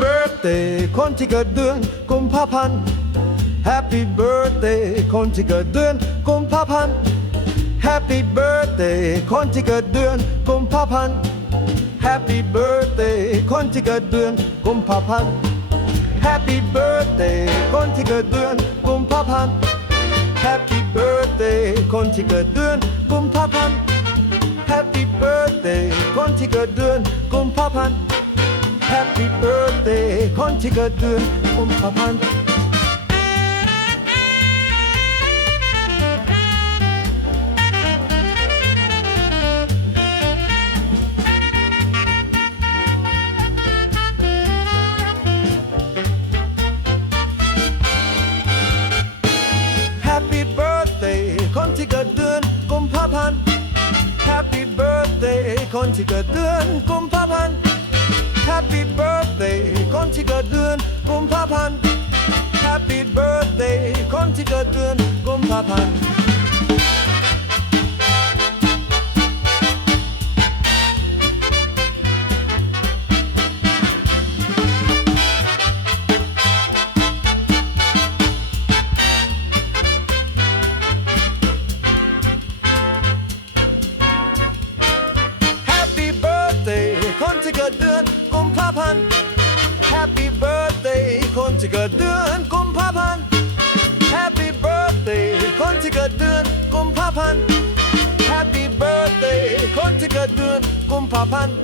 birthday คนที่เกิดเดือนกุมภาพันธ์ Happy birthday คนที่เกิดเดือนกุมภาพันธ์ Happy birthday คนที่เกิดเดือนกุมภาพันธ์ Happy birthday คนที่เกิดเดือนกุมภาพันธ์ Happy birthday คนที่เกิดเดือนกุมภาพันธ์ Happy birthday คนที่เกิดเดือนกุมภาพันธ์ Happy birthday คนที่เกิดเดือนกุมภาพันธ์ Happy birthday antikkerdeur omverbannt. Happy birthday, Kontikkerdeur. Happy birthday, Kontikkerdeur omverbannt. Happy birthday. ดเดือนกุมภาพันธ์ Happy birthday คนที่เกิดเดือนกุมภาพันธ์ Happy birthday คนที่เกิดเดือนกุมภาพันธ์ ที่เกิดเดือนกุมภาพันธ์ Happy birthday คนที่เกิดเดือนกุมภาพันธ์ Happy birthday คนที่เกิดเดือนกุมภาพันธ์